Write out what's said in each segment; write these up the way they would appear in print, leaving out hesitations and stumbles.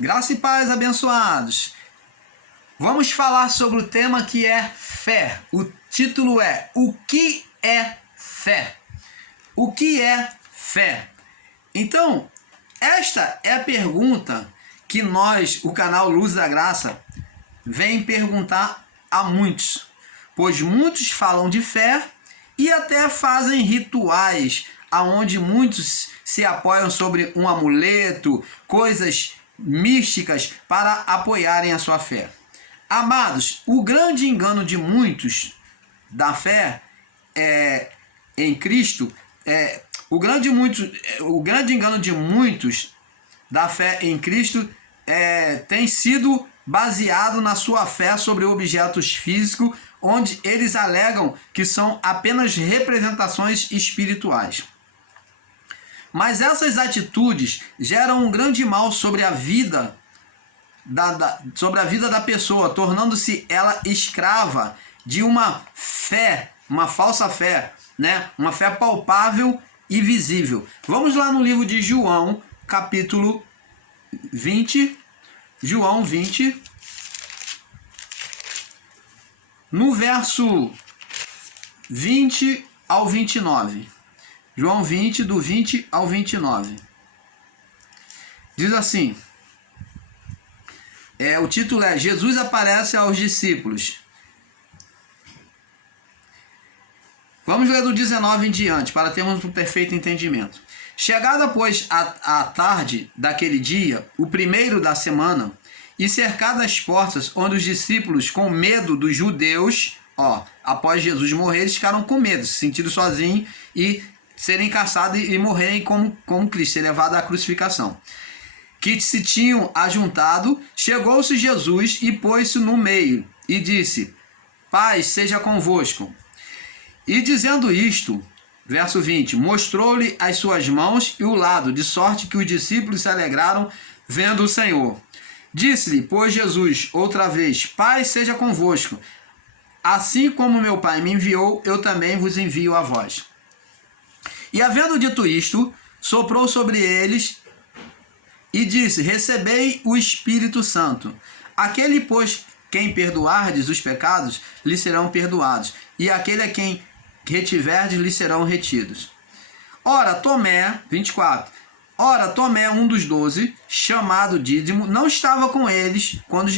Graça e paz, abençoados. Vamos falar sobre o tema que é fé. O título é: o que é fé? O que é fé? Então, esta é a pergunta que nós, o canal Luz da Graça, vem perguntar a muitos. Pois muitos falam de fé e até fazem rituais aonde muitos se apoiam sobre um amuleto, coisas místicas para apoiarem a sua fé. Amados, o grande engano de muitos da fé em Cristo, o grande engano de muitos da fé em Cristo tem sido baseado na sua fé sobre objetos físicos, onde eles alegam que são apenas representações espirituais. Mas essas atitudes geram um grande mal sobre a vida da pessoa, tornando-se ela escrava de uma fé, uma falsa fé, né? Uma fé palpável e visível. Vamos lá no livro de João, capítulo 20, João 20, no verso 20 ao 29. João 20, do 20 ao 29. Diz assim, o título é: Jesus aparece aos discípulos. Vamos ler do 19 em diante, para termos um perfeito entendimento. Chegada, pois, a tarde daquele dia, o primeiro da semana, e cercadas as portas, onde os discípulos, com medo dos judeus, após Jesus morrer, eles ficaram com medo, se sentiram sozinhos e serem caçados e morrerem como Cristo, ser levado à crucificação. Que se tinham ajuntado, chegou-se Jesus e pôs-se no meio, e disse: paz seja convosco. E dizendo isto, verso 20, mostrou-lhe as suas mãos e o lado, de sorte que os discípulos se alegraram vendo o Senhor. Disse-lhe, pois, Jesus, outra vez: paz seja convosco. Assim como meu Pai me enviou, eu também vos envio a vós. E havendo dito isto, soprou sobre eles e disse: recebei o Espírito Santo. Aquele, pois, quem perdoardes os pecados, lhe serão perdoados, e aquele a quem retiverdes, lhe serão retidos. Ora, Tomé, 24, ora, Tomé, um dos 12, chamado Dídimo, não estava com eles quando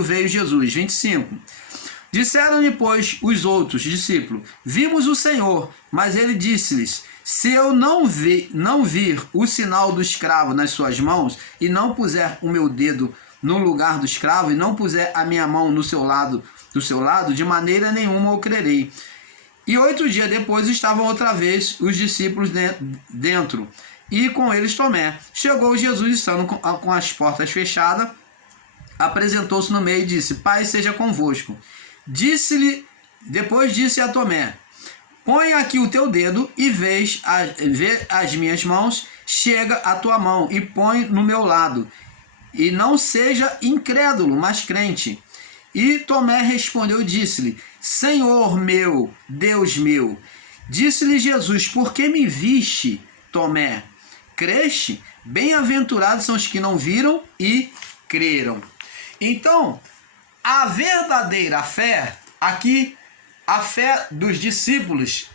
veio Jesus. 25. Disseram-lhe, pois, os outros discípulos: vimos o Senhor. Mas ele disse-lhes: se eu não vir o sinal do escravo nas suas mãos, e não puser o meu dedo no lugar do escravo, e não puser a minha mão do seu lado, de maneira nenhuma eu crerei. E 8 dias depois estavam outra vez os discípulos dentro, e com eles Tomé. Chegou Jesus, estando com as portas fechadas, apresentou-se no meio e disse: paz seja convosco. Depois disse a Tomé: põe aqui o teu dedo e vê as minhas mãos, chega a tua mão e põe no meu lado. E não seja incrédulo, mas crente. E Tomé respondeu e disse-lhe: Senhor meu, Deus meu. Disse-lhe Jesus: por que me viste, Tomé? Creste? Bem-aventurados são os que não viram e creram. Então, a verdadeira fé, aqui, a fé dos discípulos,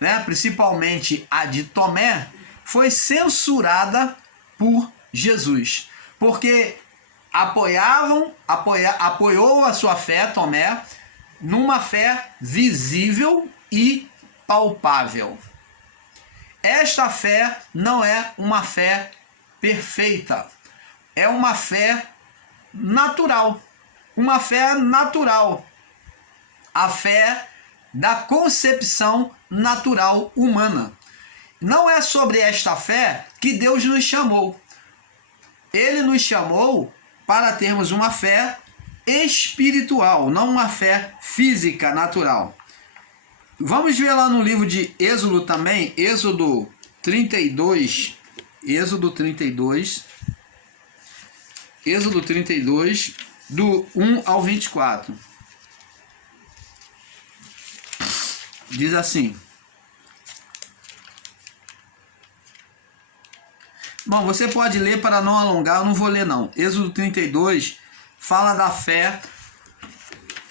né, principalmente a de Tomé, foi censurada por Jesus, porque apoiou a sua fé, Tomé, numa fé visível e palpável. Esta fé não é uma fé perfeita, é uma fé natural, a fé da concepção natural humana. Não é sobre esta fé que Deus nos chamou. Ele nos chamou para termos uma fé espiritual, não uma fé física, natural. Vamos ver lá no livro de Êxodo também, Êxodo 32, do 1 ao 24. Diz assim: Bom, você pode ler para não alongar, eu não vou ler não. Êxodo 32 fala da fé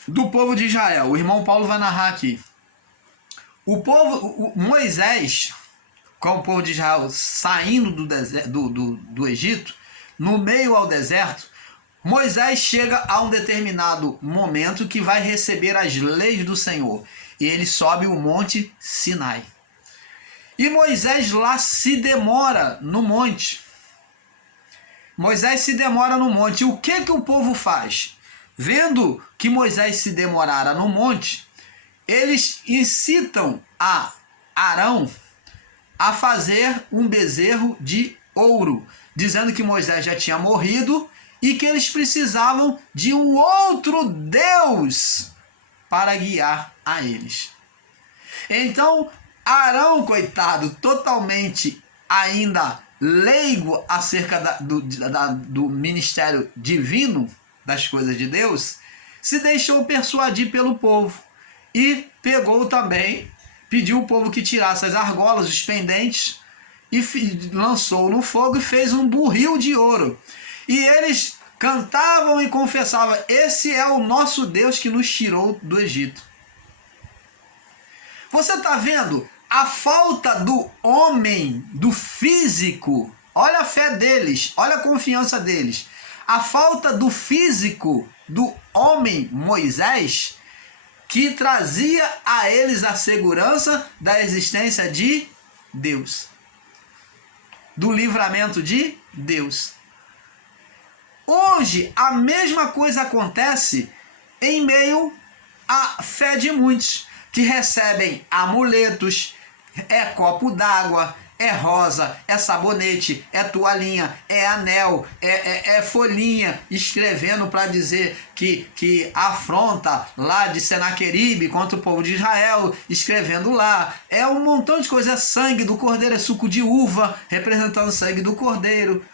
do povo de Israel. O irmão Paulo vai narrar aqui. Moisés, com o povo de Israel saindo do Egito, no meio ao deserto, Moisés chega a um determinado momento que vai receber as leis do Senhor. E ele sobe o monte Sinai. E Moisés lá se demora no monte. Moisés se demora no monte. E o que o povo faz? Vendo que Moisés se demorara no monte, eles incitam a Arão a fazer um bezerro de ouro, dizendo que Moisés já tinha morrido e que eles precisavam de um outro Deus para guiar a eles. Então, Arão, coitado, totalmente ainda leigo acerca do ministério divino, das coisas de Deus, se deixou persuadir pelo povo e pegou também, pediu o povo que tirasse as argolas, os pendentes, e lançou no fogo e fez um burril de ouro. E eles cantavam e confessavam: esse é o nosso Deus que nos tirou do Egito. Você está vendo a falta do homem, do físico? Olha a fé deles, olha a confiança deles. A falta do físico do homem Moisés, que trazia a eles a segurança da existência de Deus, do livramento de Deus. Hoje, a mesma coisa acontece em meio à fé de muitos, que recebem amuletos, copo d'água, rosa, sabonete, toalhinha, anel, folhinha, escrevendo para dizer que afronta lá de Senaqueribe contra o povo de Israel, escrevendo lá, um montão de coisa, sangue do cordeiro, suco de uva, representando o sangue do cordeiro,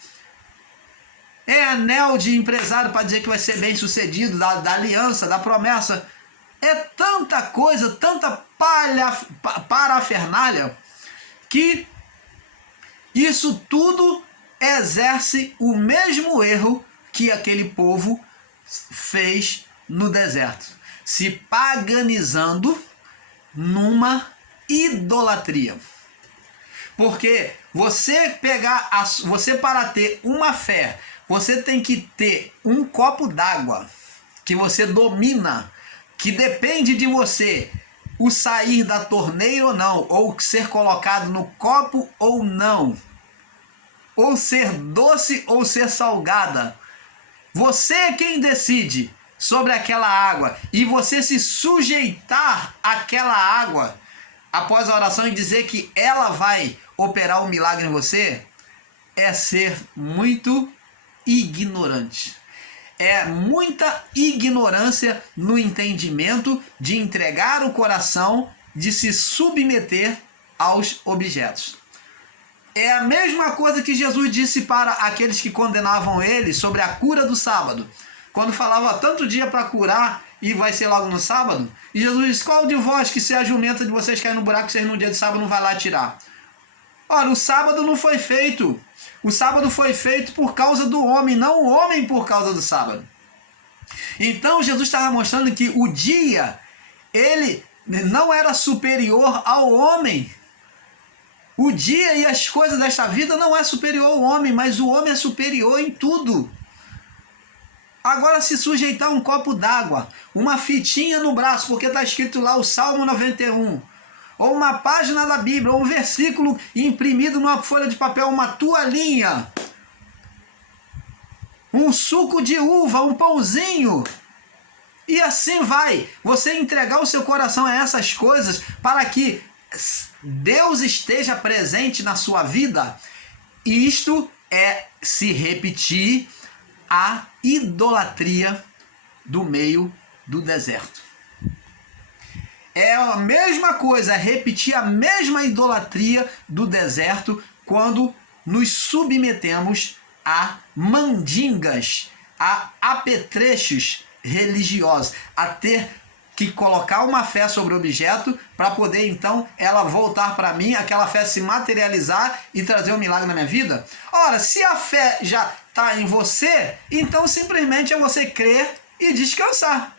anel de empresário para dizer que vai ser bem sucedido, da aliança, da promessa, tanta coisa, tanta parafernália, que isso tudo exerce o mesmo erro que aquele povo fez no deserto, se paganizando numa idolatria. Porque você para ter uma fé, você tem que ter um copo d'água que você domina, que depende de você o sair da torneira ou não, ou ser colocado no copo ou não, ou ser doce ou ser salgada. Você é quem decide sobre aquela água, e você se sujeitar àquela água após a oração e dizer que ela vai operar um milagre em você, é ser muito ignorante. É muita ignorância no entendimento de entregar o coração, de se submeter aos objetos. É a mesma coisa que Jesus disse para aqueles que condenavam ele sobre a cura do sábado. Quando falava tanto dia para curar e vai ser logo no sábado, e Jesus disse: qual de vós que se a jumenta de vocês cair no buraco, vocês no dia de sábado não vai lá tirar? Ora, o sábado não foi feito. O sábado foi feito por causa do homem, não o homem por causa do sábado. Então Jesus estava mostrando que o dia, ele não era superior ao homem. O dia e as coisas desta vida não é superior ao homem, mas o homem é superior em tudo. Agora, se sujeitar um copo d'água, uma fitinha no braço, porque está escrito lá o Salmo 91, ou uma página da Bíblia, ou um versículo imprimido numa folha de papel, uma toalhinha, um suco de uva, um pãozinho, e assim vai. Você entregar o seu coração a essas coisas para que Deus esteja presente na sua vida, isto é se repetir a idolatria do meio do deserto. É a mesma coisa, repetir a mesma idolatria do deserto quando nos submetemos a mandingas, a apetrechos religiosos, a ter que colocar uma fé sobre o objeto para poder então ela voltar para mim, aquela fé se materializar e trazer um milagre na minha vida? Ora, se a fé já está em você, então simplesmente é você crer e descansar.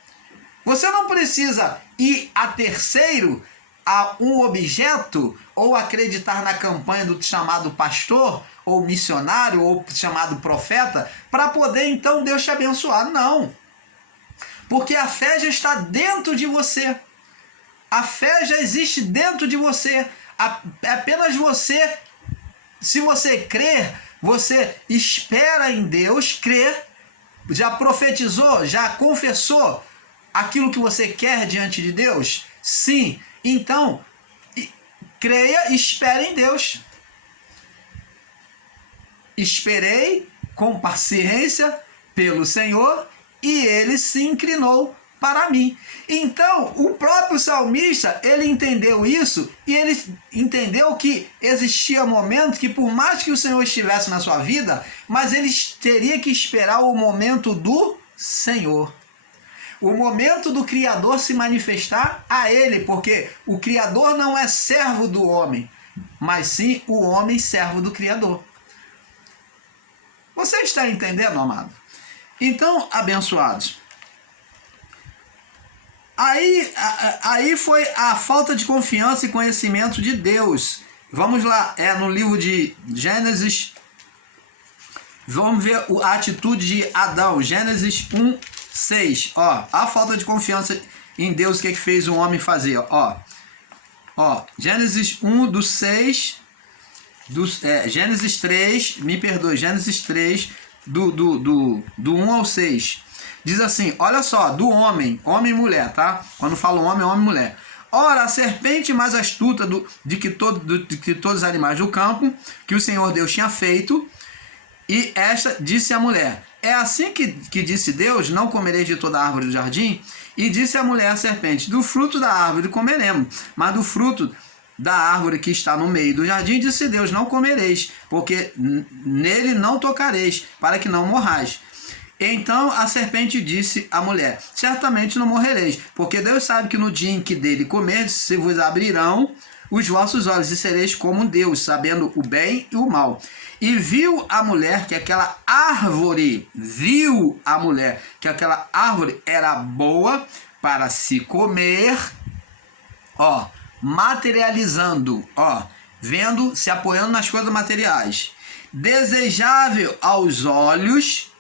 Você não precisa ir a terceiro, a um objeto, ou acreditar na campanha do chamado pastor, ou missionário, ou chamado profeta, para poder então Deus te abençoar. Não. Porque a fé já está dentro de você. A fé já existe dentro de você. É apenas você, se você crer, você espera em Deus, crer, já profetizou, já confessou aquilo que você quer diante de Deus? Sim. Então, creia e espere em Deus. Esperei com paciência pelo Senhor e ele se inclinou para mim. Então, o próprio salmista, ele entendeu isso e ele entendeu que existia momento que, por mais que o Senhor estivesse na sua vida, mas ele teria que esperar o momento do Senhor. O momento do Criador se manifestar a ele, porque o Criador não é servo do homem, mas sim o homem servo do Criador. Você está entendendo, amado? Então, abençoados, aí foi a falta de confiança e conhecimento de Deus. Vamos lá, no livro de Gênesis, vamos ver a atitude de Adão, Gênesis 1:6. A falta de confiança em Deus, o que fez o homem fazer? Gênesis 1:6, Gênesis 3, me perdoe, Gênesis 3, do 1 ao 6. Diz assim, olha só, do homem e mulher, tá? Quando falo homem e mulher. Ora, a serpente mais astuta do que todos os animais do campo, que o Senhor Deus tinha feito, e esta disse à mulher, é assim que disse Deus, não comereis de toda a árvore do jardim? E disse a mulher à serpente, do fruto da árvore comeremos, mas do fruto da árvore que está no meio do jardim, disse Deus, não comereis, porque nele não tocareis, para que não morrais. Então a serpente disse à mulher, certamente não morrereis, porque Deus sabe que no dia em que dele comerdes, se vos abrirão os vossos olhos, e sereis como Deus, sabendo o bem e o mal. E viu a mulher que aquela árvore era boa para se comer, materializando, vendo, se apoiando nas coisas materiais, desejável aos olhos,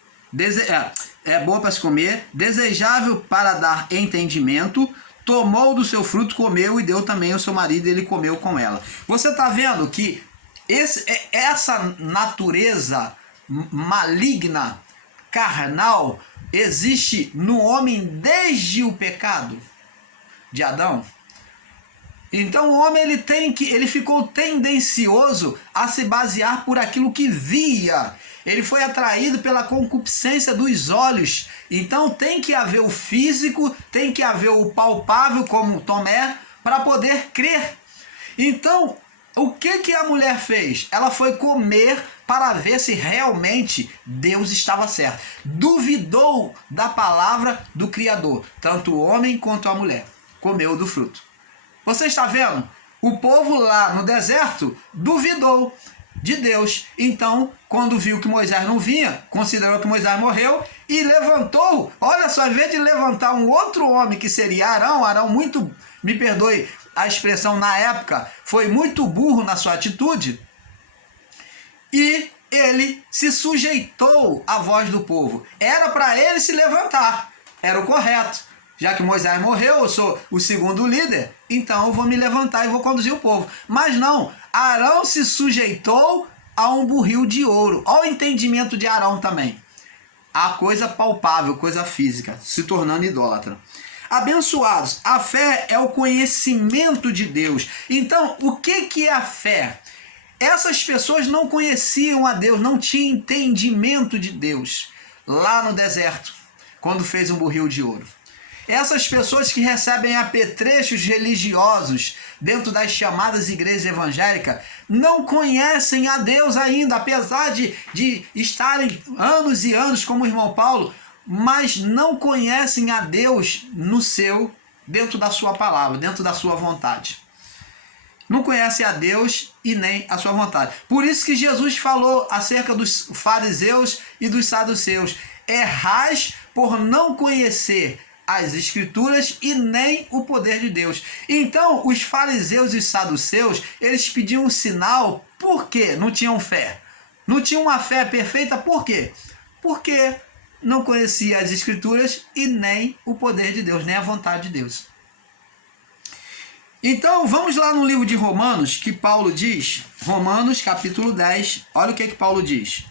boa para se comer, desejável para dar entendimento, tomou do seu fruto, comeu e deu também ao seu marido, e ele comeu com ela. Você está vendo que essa natureza maligna, carnal, existe no homem desde o pecado de Adão? Então o homem ele ficou tendencioso a se basear por aquilo que via. Ele foi atraído pela concupiscência dos olhos. Então tem que haver o físico, tem que haver o palpável, como Tomé, para poder crer. Então, o que a mulher fez? Ela foi comer para ver se realmente Deus estava certo. Duvidou da palavra do Criador, tanto o homem quanto a mulher. Comeu do fruto. Você está vendo? O povo lá no deserto duvidou de Deus. Então, quando viu que Moisés não vinha, considerou que Moisés morreu e levantou. Olha só, em vez de levantar um outro homem que seria Arão muito, me perdoe a expressão na época, foi muito burro na sua atitude. E ele se sujeitou à voz do povo. Era para ele se levantar. Era o correto. Já que Moisés morreu, eu sou o segundo líder, então eu vou me levantar e vou conduzir o povo. Mas não, Arão se sujeitou a um burril de ouro. Olha o entendimento de Arão também. A coisa palpável, coisa física, se tornando idólatra. Abençoados, a fé é o conhecimento de Deus. Então, o que é a fé? Essas pessoas não conheciam a Deus, não tinham entendimento de Deus. Lá no deserto, quando fez um burril de ouro. Essas pessoas que recebem apetrechos religiosos dentro das chamadas igrejas evangélicas não conhecem a Deus ainda, apesar de estarem anos e anos como o irmão Paulo, mas não conhecem a Deus no seu dentro da sua palavra, dentro da sua vontade. Não conhece a Deus e nem a sua vontade. Por isso que Jesus falou acerca dos fariseus e dos saduceus. Errais por não conhecer as Escrituras e nem o poder de Deus. Então, os fariseus e os saduceus, eles pediam um sinal. Por quê? Não tinham fé. Não tinham uma fé perfeita. Por quê? Porque não conhecia as Escrituras e nem o poder de Deus, nem a vontade de Deus. Então, vamos lá no livro de Romanos, que Paulo diz, Romanos capítulo 10, olha o que Paulo diz.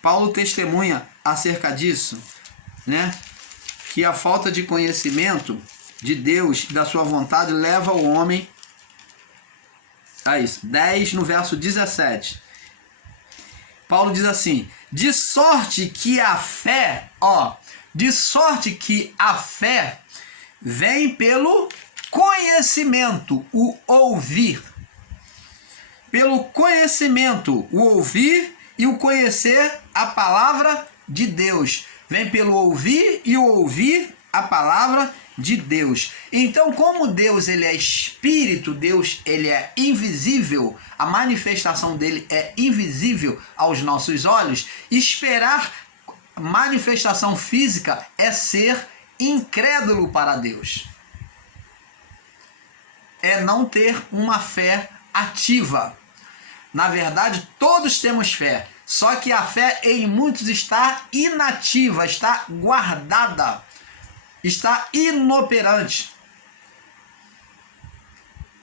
Paulo testemunha acerca disso, né? Que a falta de conhecimento de Deus e da sua vontade leva o homem a isso. 10 no verso 17. Paulo diz assim: de sorte que a fé vem pelo conhecimento, o ouvir. Pelo conhecimento, o ouvir e o conhecer a palavra de Deus. Vem pelo ouvir e o ouvir a palavra de Deus. Então, como Deus ele é espírito, Deus ele é invisível, a manifestação dele é invisível aos nossos olhos, esperar manifestação física é ser incrédulo para Deus. É não ter uma fé ativa. Na verdade, todos temos fé, só que a fé em muitos está inativa, está guardada, está inoperante.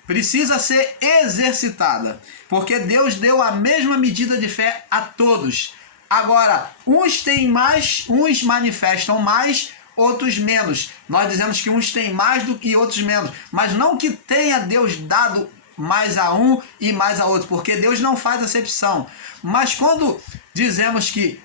Precisa ser exercitada, porque Deus deu a mesma medida de fé a todos. Agora, uns têm mais, uns manifestam mais, outros menos. Nós dizemos que uns têm mais do que outros menos, mas não que tenha Deus dado mais a um e mais a outro, porque Deus não faz acepção. Mas quando dizemos que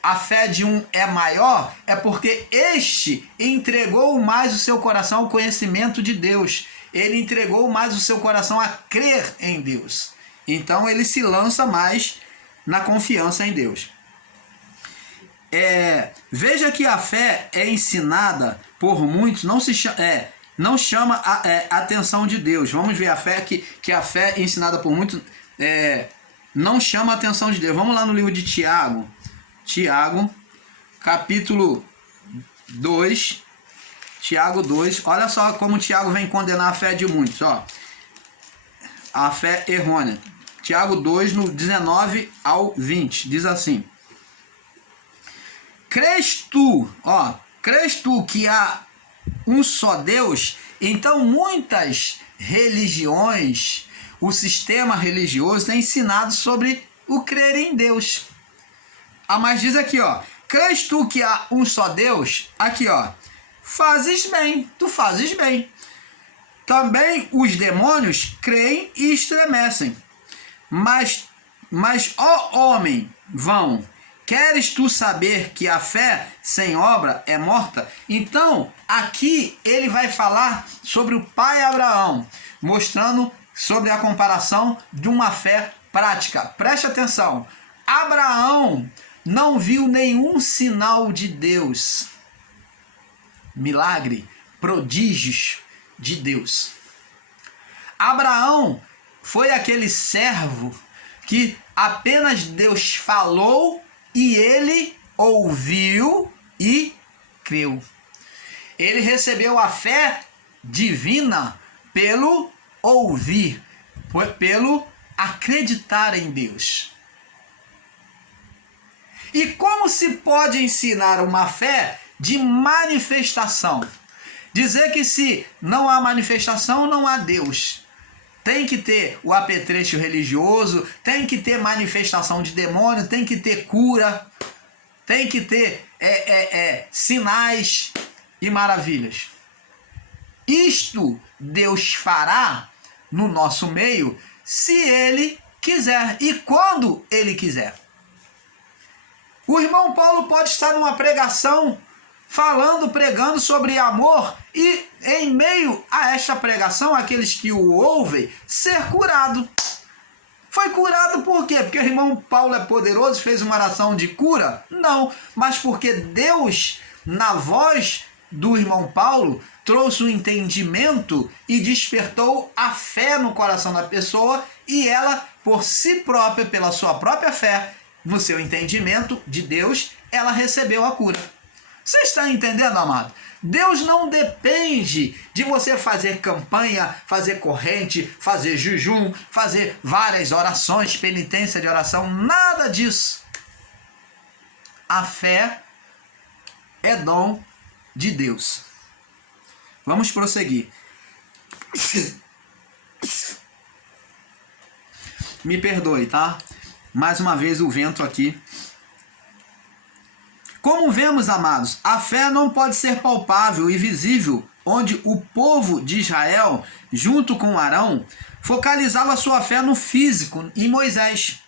a fé de um é maior, é porque este entregou mais o seu coração ao conhecimento de Deus. Ele entregou mais o seu coração a crer em Deus. Então ele se lança mais na confiança em Deus. Veja que a fé é ensinada por muitos, não chama a atenção de Deus. Vamos ver a fé que a fé é ensinada por muitos não chama a atenção de Deus. Vamos lá no livro de Tiago, capítulo 2, Tiago 2, olha só como Tiago vem condenar a fé de muitos, a fé errônea. Tiago 2, no 19 ao 20, diz assim: crês tu que há um só Deus? Então muitas religiões, o sistema religioso tem ensinado sobre o crer em Deus. Mas diz aqui, crês tu que há um só Deus? Aqui, fazes bem, tu fazes bem. Também os demônios creem e estremecem. Mas ó homem vão, queres tu saber que a fé sem obra é morta? Então, aqui ele vai falar sobre o pai Abraão, mostrando sobre a comparação de uma fé prática. Preste atenção. Abraão não viu nenhum sinal de Deus, milagre, prodígios de Deus. Abraão foi aquele servo que apenas Deus falou e ele ouviu e creu. Ele recebeu a fé divina pelo ouvir, pelo acreditar em Deus. E como se pode ensinar uma fé de manifestação? Dizer que se não há manifestação, não há Deus. Tem que ter o apetrecho religioso, tem que ter manifestação de demônio, tem que ter cura, tem que ter sinais e maravilhas. Isto Deus fará no nosso meio se Ele quiser e quando Ele quiser. O irmão Paulo pode estar numa pregação pregando sobre amor e em meio a esta pregação, aqueles que o ouvem, ser curado. Foi curado por quê? Porque o irmão Paulo é poderoso, fez uma oração de cura? Não, mas porque Deus, na voz do irmão Paulo trouxe o entendimento e despertou a fé no coração da pessoa, e ela, por si própria, pela sua própria fé, no seu entendimento de Deus, ela recebeu a cura. Você está entendendo, amado? Deus não depende de você fazer campanha, fazer corrente, fazer jejum, fazer várias orações, penitência de oração, nada disso. A fé é dom de Deus. Vamos prosseguir. Me perdoe, tá? Mais uma vez o vento aqui. Como vemos, amados, a fé não pode ser palpável e visível, onde o povo de Israel, junto com Arão, focalizava sua fé no físico, em Moisés.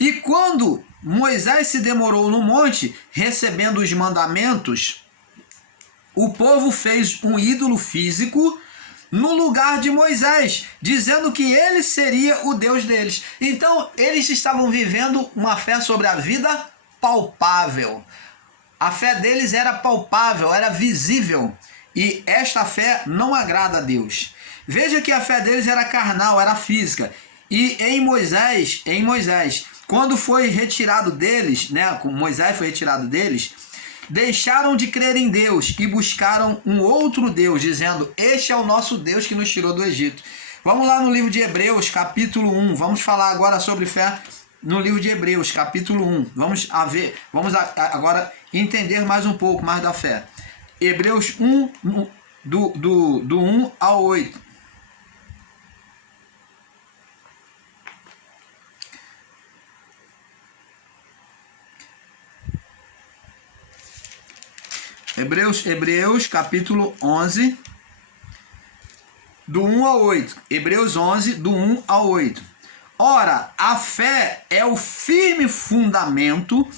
E quando Moisés se demorou no monte, recebendo os mandamentos, o povo fez um ídolo físico no lugar de Moisés, dizendo que ele seria o Deus deles. Então, eles estavam vivendo uma fé sobre a vida palpável. A fé deles era palpável, era visível. E esta fé não agrada a Deus. Veja que a fé deles era carnal, era física. E em Moisés, quando foi retirado deles, né, Moisés foi retirado deles, deixaram de crer em Deus e buscaram um outro Deus, dizendo: este é o nosso Deus que nos tirou do Egito. Vamos lá no livro de Hebreus, capítulo 1. Vamos falar agora sobre fé no livro de Hebreus, capítulo 1. Vamos agora entender mais um pouco mais da fé. Hebreus 1, do 1 ao 8. Hebreus capítulo 11, do 1 ao 8. Hebreus 11, do 1 ao 8. Ora, a fé é o firme fundamento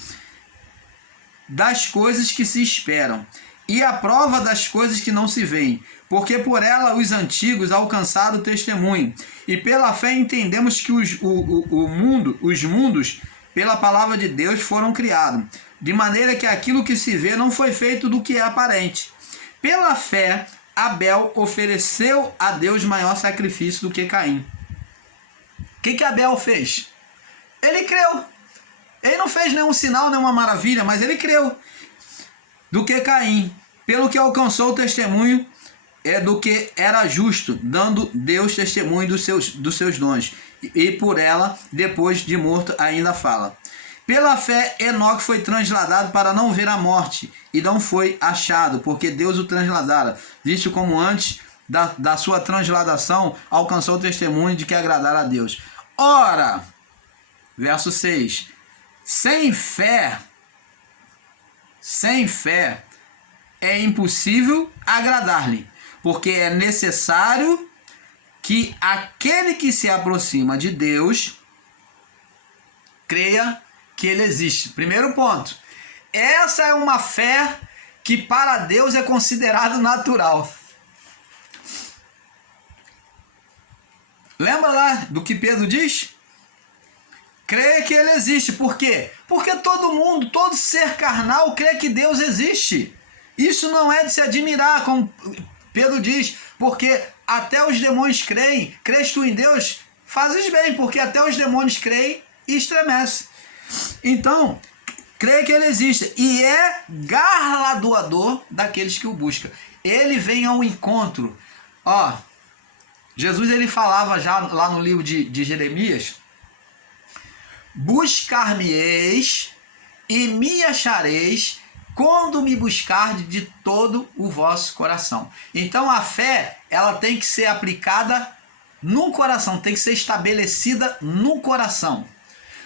das coisas que se esperam e a prova das coisas que não se veem, porque por ela os antigos alcançaram o testemunho. E pela fé entendemos que os mundos, pela palavra de Deus, foram criados, de maneira que aquilo que se vê não foi feito do que é aparente. Pela fé, Abel ofereceu a Deus maior sacrifício do que Caim. O que Abel fez? Ele creu. Ele não fez nenhum sinal, nenhuma maravilha, mas ele creu. Do que Caim, pelo que alcançou o testemunho do que era justo, dando Deus testemunho dos seus dons. E por ela, depois de morto, ainda fala. Pela fé, Enoque foi transladado para não ver a morte, e não foi achado, porque Deus o transladara, visto como antes da sua transladação alcançou o testemunho de que agradara a Deus. Ora, verso 6, sem fé é impossível agradar-lhe, porque é necessário que aquele que se aproxima de Deus creia que ele existe. Primeiro ponto, essa é uma fé que para Deus é considerado natural. Lembra lá do que Pedro diz? Crê que ele existe. Por quê? Porque todo ser carnal crê que Deus existe. Isso não é de se admirar, como Pedro diz, porque até os demônios creem. Crês tu em Deus? Fazes bem, porque até os demônios creem e estremecem. Então, crê que ele existe e é galardoador daqueles que o buscam. Ele vem ao encontro. Jesus ele falava já lá no livro de Jeremias: buscar-me-eis e me achareis quando me buscardes de todo o vosso coração. Então a fé ela tem que ser aplicada no coração, tem que ser estabelecida no coração.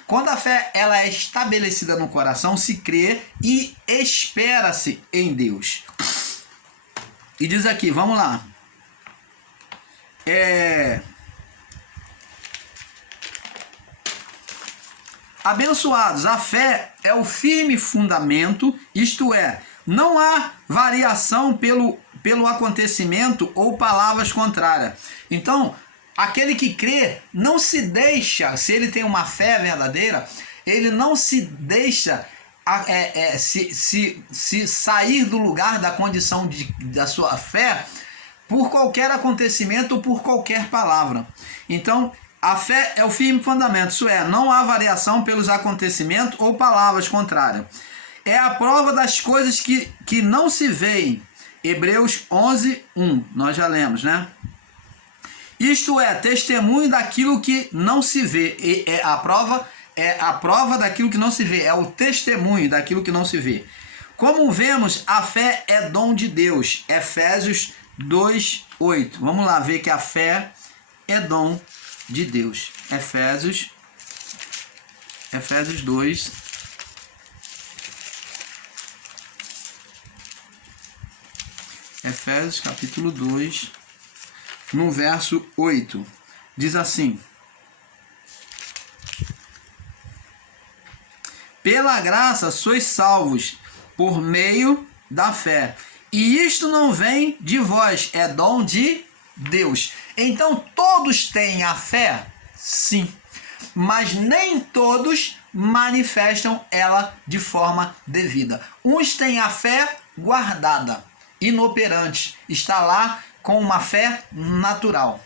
Quando a fé ela é estabelecida no coração, se crê e espera-se em Deus. E diz aqui, vamos lá. Abençoados, a fé é o firme fundamento, isto é, não há variação pelo acontecimento ou palavras contrárias. Então, aquele que crê não se deixa, se ele tem uma fé verdadeira, ele não se deixa se sair do lugar da condição da sua fé por qualquer acontecimento ou por qualquer palavra. Então, a fé é o firme fundamento, isso é, não há variação pelos acontecimentos ou palavras contrárias. É a prova das coisas que não se veem. Hebreus 11, 1. Nós já lemos, né? Isto é, testemunho daquilo que não se vê. É a prova daquilo que não se vê. É o testemunho daquilo que não se vê. Como vemos, a fé é dom de Deus. Efésios 2, 8. Vamos lá ver que a fé é dom de Deus. Efésios 2. Efésios capítulo 2, no verso 8, diz assim: pela graça sois salvos por meio da fé, e isto não vem de vós, é dom de Deus. Então todos têm a fé? Sim, mas nem todos manifestam ela de forma devida. Uns têm a fé guardada, inoperante, está lá com uma fé natural,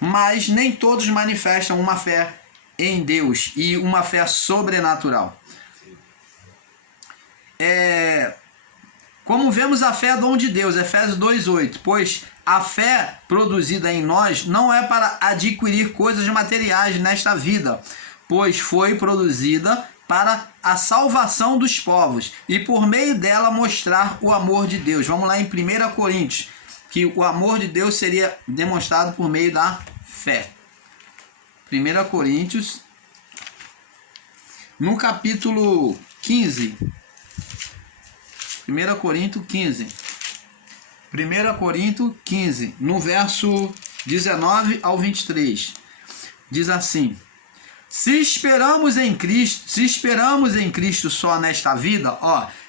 mas nem todos manifestam uma fé em Deus e uma fé sobrenatural. Como vemos, a fé é dom de Deus, Efésios 2:8, pois a fé produzida em nós não é para adquirir coisas materiais nesta vida, pois foi produzida para a salvação dos povos e por meio dela mostrar o amor de Deus. Vamos lá em 1 Coríntios, que o amor de Deus seria demonstrado por meio da fé. 1 Coríntios, no capítulo 15. 1 Coríntios 15. 1 Coríntios 15, no verso 19 ao 23. Diz assim: se esperamos em Cristo só nesta vida,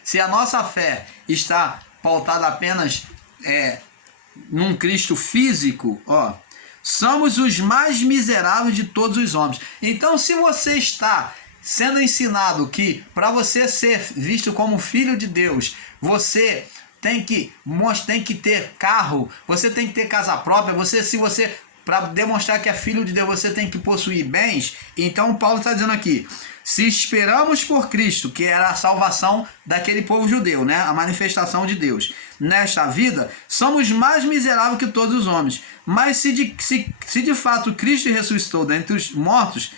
se a nossa fé está pautada apenas num Cristo físico, somos os mais miseráveis de todos os homens. Então, se você está sendo ensinado que para você ser visto como filho de Deus, você tem que ter carro, você tem que ter casa própria, para demonstrar que é filho de Deus, você tem que possuir bens. Então Paulo está dizendo aqui: se esperamos por Cristo, que era a salvação daquele povo judeu, né? A manifestação de Deus nesta vida, somos mais miseráveis que todos os homens. Mas se de fato Cristo ressuscitou dentre os mortos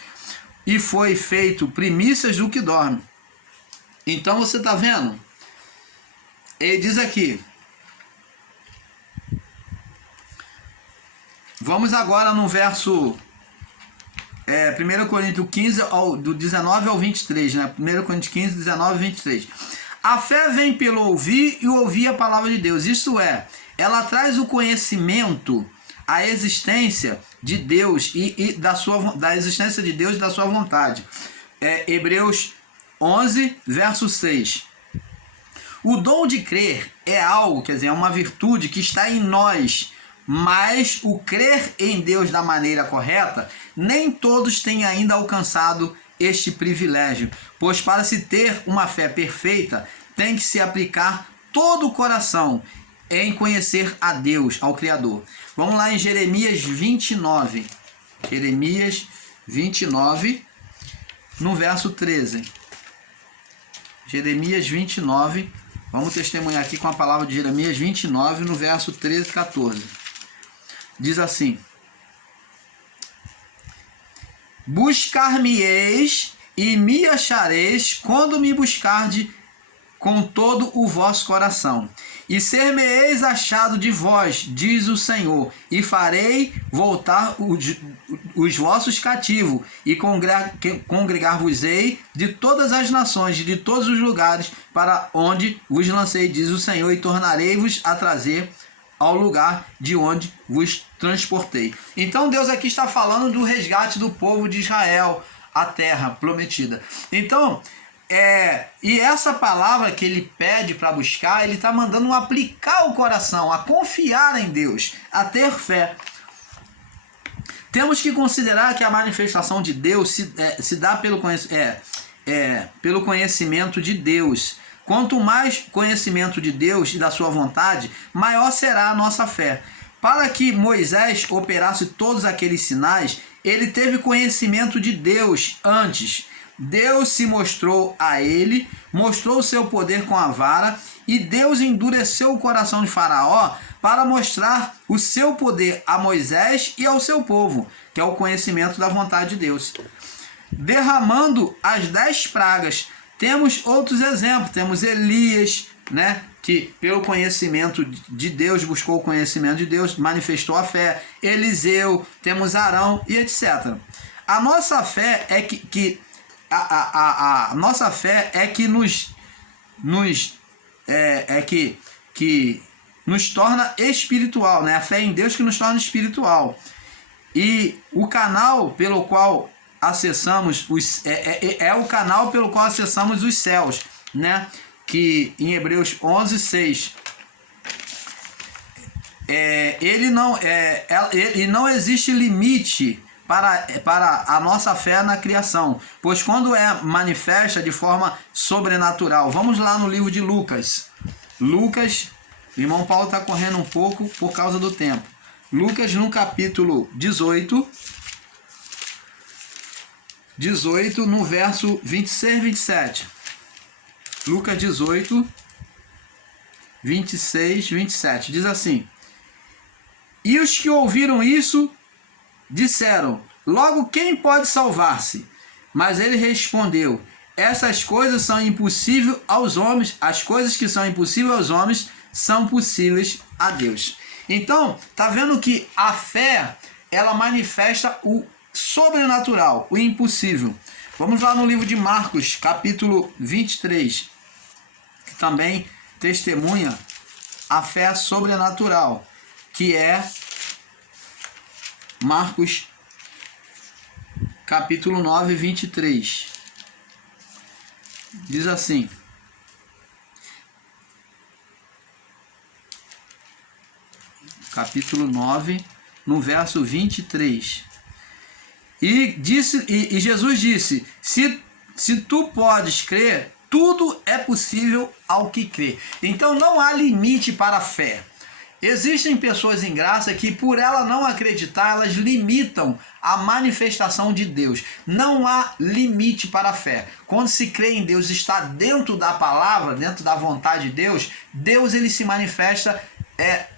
e foi feito primícias do que dorme. Então você está vendo? Ele diz aqui, vamos agora no verso 1 Coríntios 15, do 19 ao 23, né? 1 Coríntios 15, 19 e 23. A fé vem pelo ouvir e ouvir a palavra de Deus. Isso é, ela traz o conhecimento, a existência de Deus da existência de Deus e da sua vontade. Hebreus 11, verso 6. O dom de crer é algo, quer dizer, é uma virtude que está em nós, mas o crer em Deus da maneira correta, nem todos têm ainda alcançado este privilégio, pois para se ter uma fé perfeita, tem que se aplicar todo o coração em conhecer a Deus, ao Criador. Vamos lá em Jeremias 29. Jeremias 29, no verso 13. Jeremias 29, vamos testemunhar aqui com a palavra de Jeremias 29, no verso 13 e 14. Diz assim: buscar-me-eis e me achareis quando me buscardes com todo o vosso coração. E ser-me-eis achado de vós, diz o Senhor, e farei voltar os vossos cativos, e congregar-vos-ei de todas as nações, de todos os lugares, para onde vos lancei, diz o Senhor, e tornarei-vos a trazer ao lugar de onde vos transportei. Então Deus aqui está falando do resgate do povo de Israel, a terra prometida. Então, e essa palavra que ele pede para buscar, ele está mandando aplicar o coração, a confiar em Deus, a ter fé. Temos que considerar que a manifestação de Deus se dá pelo conhecimento. pelo conhecimento de Deus. Quanto mais conhecimento de Deus e da sua vontade, maior será a nossa fé. Para que Moisés operasse todos aqueles sinais, ele teve conhecimento de Deus antes. Deus se mostrou a ele, mostrou o seu poder com a vara, e Deus endureceu o coração de Faraó para mostrar o seu poder a Moisés e ao seu povo, que é o conhecimento da vontade de Deus. Derramando as 10 pragas. Temos outros exemplos, temos Elias, né, que pelo conhecimento de Deus, buscou o conhecimento de Deus, manifestou a fé. Eliseu, temos Arão e etc. A nossa fé é a nossa fé é que nos torna espiritual, né? A fé em Deus que nos torna espiritual. E o canal pelo qual acessamos o canal pelo qual acessamos os céus, né? Que em Hebreus 11:6 não existe limite para a nossa fé na criação, pois quando é manifesta de forma sobrenatural. Vamos lá no livro de Lucas. Lucas, o irmão Paulo está correndo um pouco por causa do tempo. Lucas no capítulo 18, no verso 26 e 27. Lucas 18, 26, 27. Diz assim: E os que ouviram isso disseram: Logo, quem pode salvar-se? Mas ele respondeu: Essas coisas são impossíveis aos homens, as coisas que são impossíveis aos homens são possíveis a Deus. Então, tá vendo que a fé, ela manifesta o sobrenatural, o impossível. Vamos lá no livro de Marcos, capítulo 23, que também testemunha a fé sobrenatural, que é Marcos, capítulo 9, 23. Diz assim: capítulo 9, no verso 23. E Jesus disse: se tu podes crer, tudo é possível ao que crê. Então não há limite para a fé. Existem pessoas em graça que, por ela não acreditar, elas limitam a manifestação de Deus. Não há limite para a fé. Quando se crê em Deus, está dentro da palavra, dentro da vontade de Deus, Deus ele se manifesta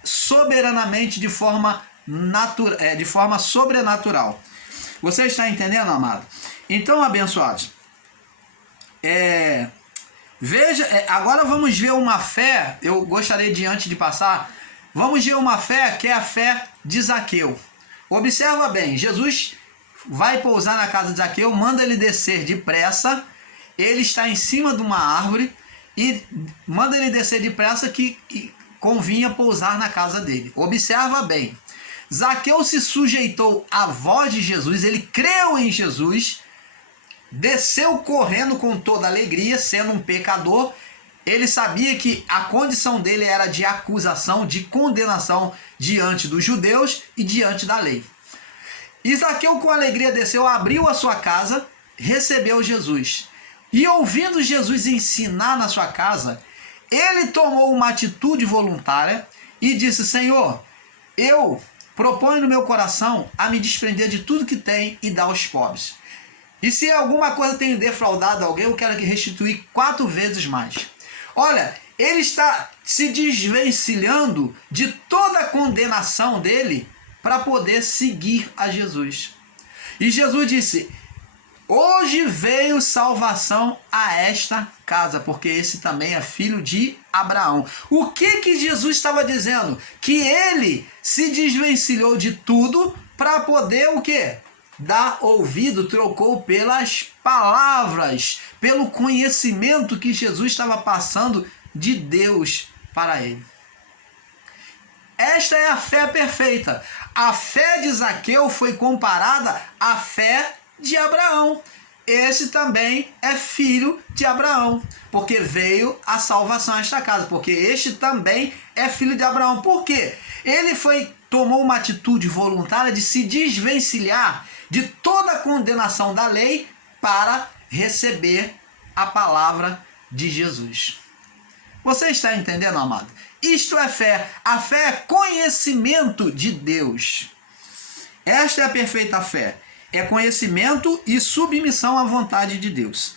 soberanamente de forma sobrenatural. Você está entendendo, amado? Então, abençoados, agora vamos ver uma fé. Eu gostaria antes de passar, vamos ver uma fé que é a fé de Zaqueu. Observa bem, Jesus vai pousar na casa de Zaqueu, manda ele descer depressa. Ele está em cima de uma árvore e manda ele descer depressa que convinha pousar na casa dele. Observa bem. Zaqueu se sujeitou à voz de Jesus, ele creu em Jesus, desceu correndo com toda alegria, sendo um pecador. Ele sabia que a condição dele era de acusação, de condenação diante dos judeus e diante da lei. E Zaqueu com alegria desceu, abriu a sua casa, recebeu Jesus. E ouvindo Jesus ensinar na sua casa, ele tomou uma atitude voluntária e disse: Senhor, eu proponho no meu coração a me desprender de tudo que tem e dar aos pobres. E se alguma coisa tenho defraudado alguém, eu quero que restituir 4 vezes mais. Olha, ele está se desvencilhando de toda a condenação dele para poder seguir a Jesus. E Jesus disse: hoje veio salvação a esta casa, porque esse também é filho de Abraão. O que Jesus estava dizendo? Que ele se desvencilhou de tudo para poder o quê? Dar ouvido, trocou pelas palavras, pelo conhecimento que Jesus estava passando de Deus para ele. Esta é a fé perfeita. A fé de Zaqueu foi comparada à fé de Abraão. Esse também é filho de Abraão, porque veio a salvação a esta casa, porque este também é filho de Abraão. Por quê? Ele tomou uma atitude voluntária de se desvencilhar de toda a condenação da lei para receber a palavra de Jesus. Você está entendendo, amado? Isto é fé. A fé é conhecimento de Deus. Esta é a perfeita fé. É conhecimento e submissão à vontade de Deus.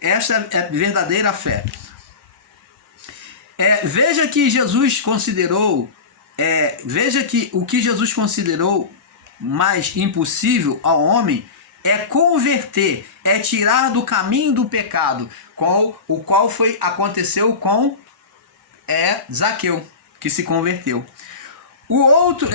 Esta é a verdadeira fé. Veja que Jesus considerou, veja que o que Jesus considerou mais impossível ao homem é converter, é tirar do caminho do pecado, o qual aconteceu com Zaqueu, que se converteu. O outro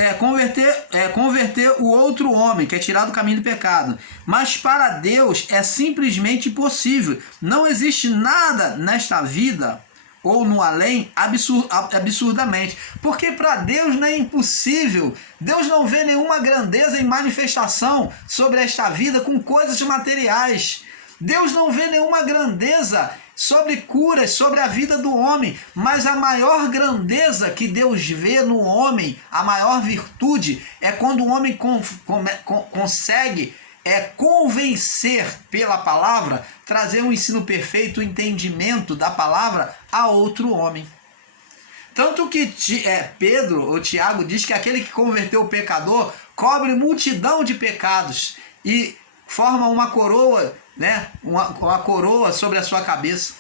converter o outro homem, que é tirar do caminho do pecado. Mas para Deus é simplesmente impossível. Não existe nada nesta vida ou no além absurdamente. Porque para Deus não é impossível. Deus não vê nenhuma grandeza em manifestação sobre esta vida com coisas materiais. Deus não vê nenhuma grandeza sobre curas, sobre a vida do homem, mas a maior grandeza que Deus vê no homem, a maior virtude, é quando o homem consegue convencer pela palavra, trazer um ensino perfeito, o entendimento da palavra a outro homem. Tanto que Pedro ou Tiago diz que aquele que converteu o pecador cobre multidão de pecados e forma uma coroa, uma coroa sobre a sua cabeça.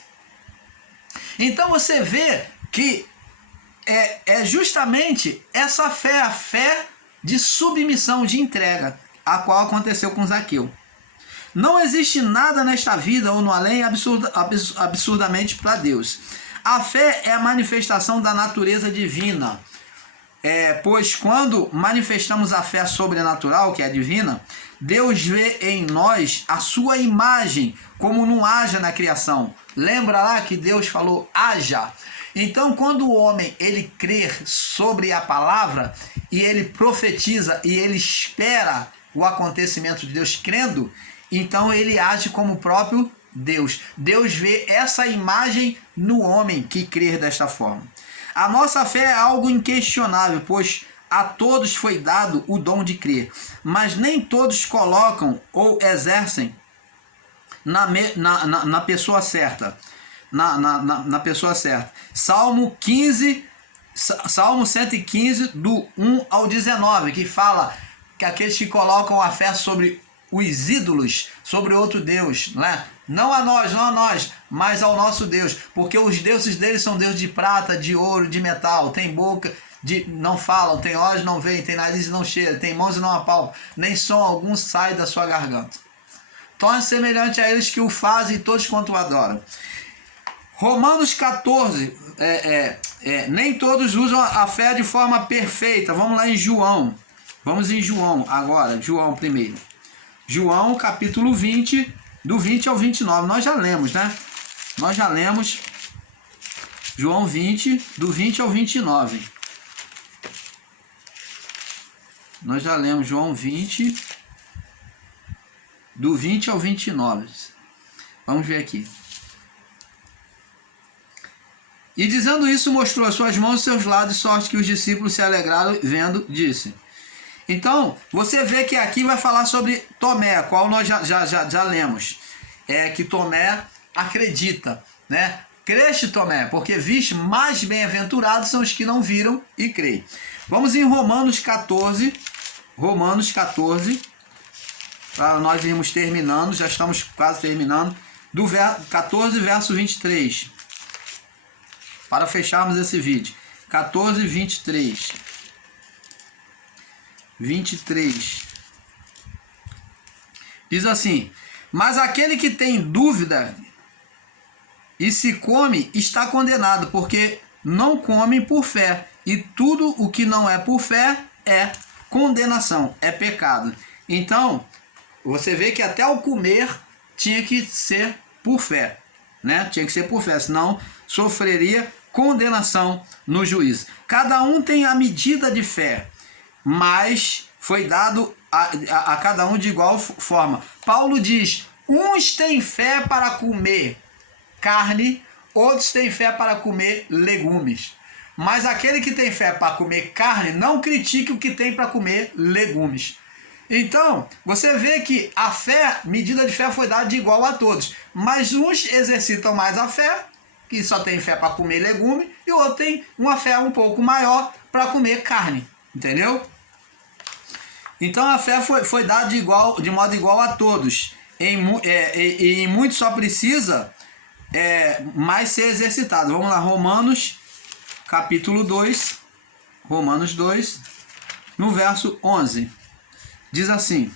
Então você vê que é justamente essa fé, a fé de submissão, de entrega, a qual aconteceu com Zaqueu. Não existe nada nesta vida ou no além absurdamente para Deus. A fé é a manifestação da natureza divina. Pois quando manifestamos a fé sobrenatural, que é divina, Deus vê em nós a sua imagem, como não haja na criação. Lembra lá que Deus falou, haja? Então, quando o homem ele crê sobre a palavra, e ele profetiza, e ele espera o acontecimento de Deus crendo, então ele age como o próprio Deus. Deus vê essa imagem no homem que crê desta forma. A nossa fé é algo inquestionável, pois a todos foi dado o dom de crer, mas nem todos colocam ou exercem na pessoa certa. Na pessoa certa. Salmo 115, do 1 ao 19, que fala que aqueles que colocam a fé sobre os ídolos, sobre outro Deus, não a nós, mas ao nosso Deus, porque os deuses deles são deuses de prata, de ouro, de metal, tem boca, não falam, tem olhos, não veem, tem nariz e não cheira, tem mãos e não apalpam, nem som algum sai da sua garganta. Torne-se semelhante a eles que o fazem, todos quanto o adoram. Romanos 14, nem todos usam a fé de forma perfeita. Vamos lá em João. Vamos em João agora, João primeiro. João capítulo 20, do 20 ao 29. Nós já lemos, Nós já lemos João 20, do 20 ao 29. Nós já lemos João 20, do 20 ao 29. Vamos ver aqui. E dizendo isso, mostrou as suas mãos e seus lados, sorte que os discípulos se alegraram vendo, disse. Então, você vê que aqui vai falar sobre Tomé, a qual nós já lemos. Que Tomé acredita, Creste, Tomé, porque viste, mais bem-aventurados são os que não viram e creem. Vamos em Romanos 14, para nós irmos terminando, já estamos quase terminando, do 14, verso 23. Para fecharmos esse vídeo. 14, 23. 23. Diz assim: mas aquele que tem dúvida e se come está condenado, porque não come por fé. E tudo o que não é por fé é condenação, é pecado. Então, você vê que até o comer tinha que ser por fé, Tinha que ser por fé, senão sofreria condenação no juízo. Cada um tem a medida de fé, mas foi dado a cada um de igual forma. Paulo diz, uns têm fé para comer carne, outros têm fé para comer legumes. Mas aquele que tem fé para comer carne, não critique o que tem para comer legumes. Então, você vê que a fé, medida de fé foi dada de igual a todos. Mas uns exercitam mais a fé, que só tem fé para comer legume, e o outro tem uma fé um pouco maior para comer carne. Entendeu? Então a fé foi dada de modo igual a todos. Em muito só precisa mais ser exercitado. Vamos lá, Romanos, capítulo 2. Romanos 2, no verso 11. Diz assim: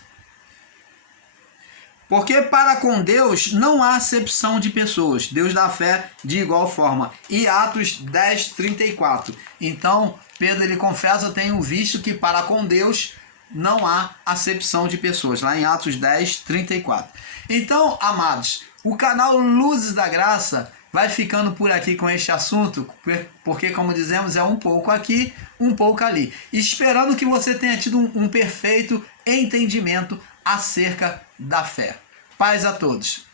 porque para com Deus não há acepção de pessoas. Deus dá fé de igual forma. E Atos 10, 34. Então, Pedro ele confessa: eu tenho visto que para com Deus não há acepção de pessoas. Lá em Atos 10, 34. Então, amados, o canal Luzes da Graça vai ficando por aqui com este assunto, porque, como dizemos, é um pouco aqui, um pouco ali. Esperando que você tenha tido um perfeito entendimento acerca da fé. Paz a todos.